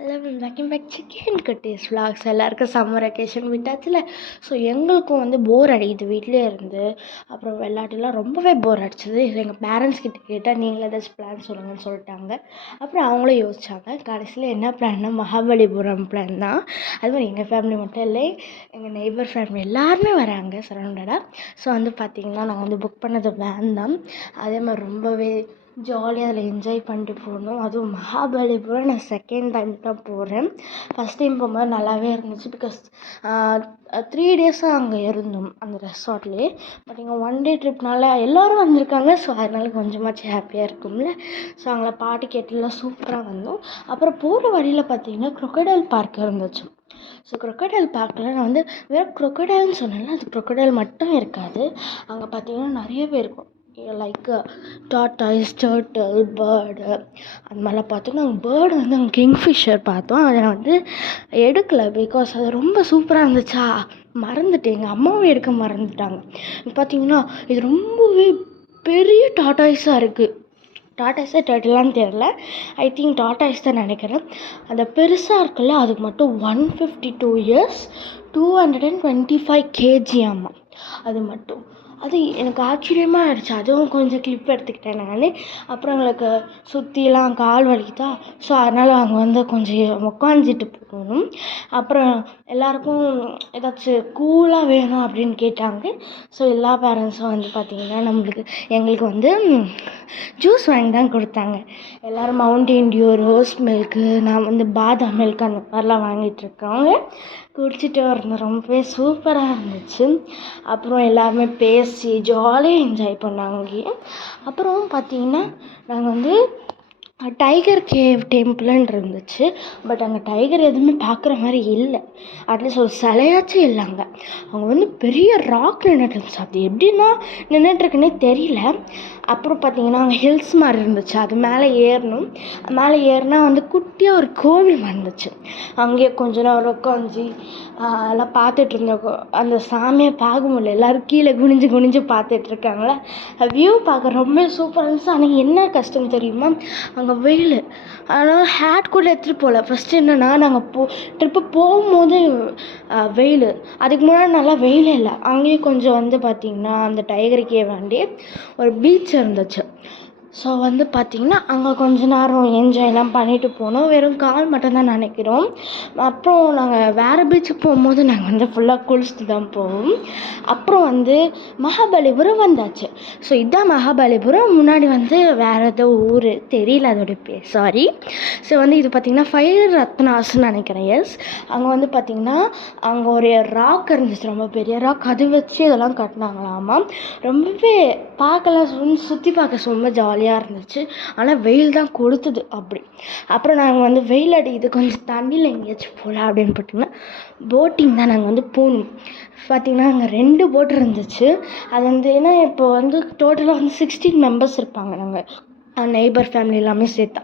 Hello welcome back chicken குட்டீஸ் vlogs. எல்லாருக்கும் summer vacation விட்டாச்சுல. So எங்களுக்கும் போர் அடிக்குது வீட்டிலே இருந்து. அப்புறம் விளையாட்டுலாம் ரொம்பவே போர் அடிச்சது. எங்கள் பேரண்ட்ஸ் கிட்ட கேட்டால் நீங்களே ஏதாச்சும் பிளான் சொல்லுங்கன்னு சொல்லிட்டாங்க. அப்புறம் அவங்களும் யோசிச்சாங்க. கடைசியில் என்ன பிளான்னா மகாபலிபுரம் பிளான் தான். அது மாதிரி எங்கள் ஃபேமிலி மட்டும் இல்லை, எங்கள் நெய்பர் ஃபேமிலி எல்லாருமே வராங்க சரௌண்டடாக. ஸோ பார்த்திங்கன்னா நாங்கள் புக் பண்ணது வேன் தான். அதே மாதிரி ரொம்பவே ஜாலியாக அதில் என்ஜாய் பண்ணிட்டு போனோம். அதுவும் மகாபலிபுரம் நான் செகண்ட் டைம் தான் போகிறேன். ஃபஸ்ட் டைம் போகும்போது நல்லாவே இருந்துச்சு. பிகாஸ் 3 டேஸாக அங்கே இருந்தோம் அந்த ரெசார்ட்லேயே. பட் இங்கே 1 டே ட்ரிப்னால எல்லோரும் வந்திருக்காங்க. ஸோ அதனால கொஞ்சமாச்சும் ஹாப்பியாக இருக்கும்ல. ஸோ அங்கே பாட்டு கேட்டுலாம் சூப்பராக வந்தோம். அப்புறம் போகிற வழியில் பார்த்திங்கன்னா க்ரொக்கடைல் பார்க் இருந்துச்சு. ஸோ க்ரொக்கடைல் பார்க்கில் நான் வெறும் க்ரொக்கடைல்னு சொன்னேன்ல, அது க்ரொக்கடைல் மட்டும் இருக்காது. அங்கே பார்த்திங்கன்னா நிறையவே இருக்கும். லைக் டாட்டாய்ஸ், டர்ட்டில், பேர்டு அந்த மாதிரிலாம் பார்த்தோம். நாங்கள் பேர்டு அங்கே கிங்ஃபிஷர் பார்த்தோம். அதை நான் எடுக்கலை. பிகாஸ் அது ரொம்ப சூப்பராக இருந்துச்சா, மறந்துட்டேன். எங்கள் அம்மாவும் எடுக்க மறந்துட்டாங்க. பார்த்திங்கன்னா இது ரொம்பவே பெரிய டாட்டாய்ஸாக இருக்குது. டாட்டாஸே டர்ட்டிலான்னு தெரில, ஐ திங்க் டாட்டாய்ஸ் தான் நினைக்கிறேன். அந்த பெருசாக இருக்குல்ல, அதுக்கு மட்டும் 152 years 225 kg ஆமாம். அது மட்டும் அது எனக்கு ஆச்சரியமாக ஆயிடுச்சு. அதுவும் கொஞ்சம் கிளிப் எடுத்துக்கிட்டேன் நான். அப்புறம் எங்களுக்கு சுற்றிலாம் கால் வலிக்குதா, ஸோ அதனால் அங்கே கொஞ்சம் உக்காந்துட்டு போகணும். அப்புறம் எல்லாேருக்கும் ஏதாச்சும் கூலாக வேணும் அப்படின்னு கேட்டாங்க. ஸோ எல்லா பேரண்ட்ஸும் பார்த்திங்கன்னா எங்களுக்கு ஜூஸ் வாங்கி தான் கொடுத்தாங்க. எல்லோரும் மவுண்டன் டியூ, ரோஸ் மில்க்கு, நான் பாதாம் மில்க் அந்த மாதிரிலாம் வாங்கிட்டுருக்கோங்க. குடிச்சிட்டு இருந்தோம். ரொம்பவே சூப்பராக இருந்துச்சு. அப்புறம் எல்லாருமே பேசி ஜாலியாக என்ஜாய் பண்ணாங்க. அப்புறம் பார்த்திங்கன்னா நாங்கள் டைகர் கேவ் டெம்பிள்னு இருந்துச்சு. பட் அங்கே டைகர் எதுவுமே பார்க்குற மாதிரி இல்லை. அட்லீஸ்ட் ஒரு சிலையாச்சும் இல்லைங்க. அவங்க பெரிய ராக் நின்றுட்டு இருந்துச்சு. அது எப்படின்னா நின்றுட்டுருக்குன்னே தெரியல. அப்புறம் பார்த்திங்கன்னா அங்கே ஹில்ஸ் மாதிரி இருந்துச்சு. அது மேலே ஏறணும். மேலே ஏறினா குட்டியாக ஒரு கோவில் வந்துச்சு. அங்கேயே கொஞ்ச நேரம் உட்காந்து எல்லாம் பார்த்துட்டு இருந்தோம். அந்த சாமியை பார்க்க முடியல, எல்லோரும் கீழே குனிஞ்சு குனிஞ்சு பார்த்துட்ருக்காங்களே. வியூ பார்க்க ரொம்ப சூப்பராக இருந்துச்சு. ஆனால் என்ன கஷ்டம் தெரியுமா, அங்கே வெயில். அதனால் ஹேட் கூட எடுத்துகிட்டு போகல. ஃபஸ்ட்டு என்னென்னா நாங்கள் ட்ரிப்பு போகும்போது வெயில், அதுக்கு முன்னாடி நல்லா வெயிலே இல்லை. அங்கேயே கொஞ்சம் பார்த்திங்கன்னா அந்த டைகர் கேவ் வேண்டி ஒரு பீச் இருந்துச்சு. ஸோ பார்த்திங்கன்னா அங்கே கொஞ்ச நேரம் என்ஜாய்லாம் பண்ணிவிட்டு போனோம். வெறும் கால் மட்டும்தான் நினைக்கிறோம். அப்புறம் நாங்கள் வேறு பீச்சுக்கு போகும்போது நாங்கள் ஃபுல்லாக குளிச்சுட்டு தான் போவோம். அப்புறம் மகாபலிபுரம் வந்தாச்சு. ஸோ இதுதான் மகாபலிபுரம். முன்னாடி வேறு ஏதோ ஊர் தெரியல அதோடைய பேர், சாரி. ஸோ இது பார்த்திங்கன்னா 5 ரத்னாஸ்ன்னு நினைக்கிறேன். எஸ், அங்கே பார்த்திங்கன்னா அங்கே ஒரு ராக் இருந்துச்சு, ரொம்ப பெரிய ராக். அது வச்சு இதெல்லாம் கட்டினாங்களாமா. ரொம்பவே பார்க்கலாம், சுற்றி பார்க்க ரொம்ப ஜாலியாக இருந்துச்சு. ஆனால் வெயில் தான் கொடுத்தது அப்படி. அப்புறம் நாங்கள் வெயில் அடிக்குது, கொஞ்சம் தண்ணியில் எங்கேயாச்சும் போகலாம் அப்படின்னு பார்த்திங்கன்னா போட்டிங் தான் நாங்கள் போகணும். பார்த்திங்கன்னா அங்கே 2 போட் இருந்துச்சு. அது ஏன்னா இப்போ டோட்டலாக 16 மெம்பர்ஸ் இருப்பாங்க நாங்கள் நெய்பர் ஃபேமிலி எல்லாமே சேர்த்தா.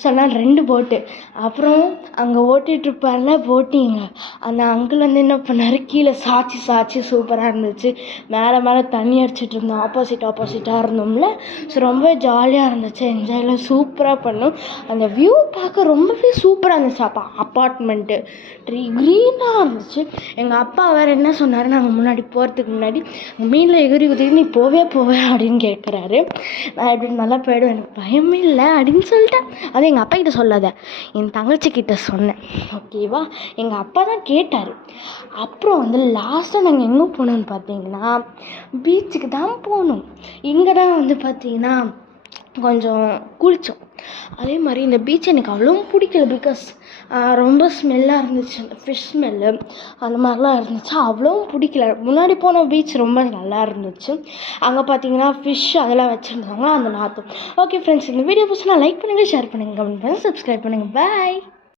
ஸோ அதனால் 2 போட்டு. அப்புறம் அங்கே ஓட்டிகிட்ருப்பார்ல போட்டிங்க, அந்த அங்கிள் என்ன பண்ணார், கீழே சாய்ச்சி சூப்பராக இருந்துச்சு. மேலே தண்ணி அடிச்சிட்டு இருந்தோம். ஆப்போசிட்டாக இருந்தோம்ல. ஸோ ரொம்ப ஜாலியாக இருந்துச்சு. என்ஜாய்லாம் சூப்பராக பண்ணோம். அந்த வியூ பார்க்க ரொம்பவே சூப்பராக இருந்துச்சு. அப்பார்ட்மெண்ட்டு க்ரீனாக இருந்துச்சு. எங்கள் அப்பா வேறு என்ன சொன்னார், நாங்கள் முன்னாடி போகிறதுக்கு முன்னாடி மீனில் எகிரி குதிரி நீ போவே அப்படின்னு கேட்குறாரு. நான் எப்படி நல்லா போயிடுவேன், எனக்கு பயமே இல்லை அப்படின்னு சொல்லிட்டேன். அது எங்கள் அப்பா கிட்ட சொல்லாத, என் தங்கச்சிக்கிட்ட சொன்னேன், ஓகேவா. எங்கள் அப்பா தான் கேட்டார். அப்புறம் லாஸ்ட்டாக நாங்கள் எங்கே போனோம்னு பார்த்தீங்கன்னா பீச்சுக்கு தான் போனோம். இங்கே தான் பார்த்தீங்கன்னா கொஞ்சம் குளித்தோம். அதே மாதிரி இந்த பீச் எனக்கு அவ்வளோ பிடிக்கல. பிகாஸ் ரொம்ப ஸ்மெல்லாக இருந்துச்சு, அந்த ஃபிஷ் ஸ்மெல்லு அந்த மாதிரிலாம் இருந்துச்சு. அவ்வளோ பிடிக்கல. முன்னாடி போன பீச் ரொம்ப நல்லா இருந்துச்சு. அங்கே பார்த்தீங்கன்னா ஃபிஷ் அதெல்லாம் வச்சுருந்தாங்க, அந்த நாற்றம். ஓகே ஃப்ரெண்ட்ஸ், இந்த வீடியோ பிடிச்சினா லைக் பண்ணுங்கள், ஷேர் பண்ணுங்கள், கமெண்ட் பண்ணுங்கள், சப்ஸ்கிரைப் பண்ணுங்கள். பாய்.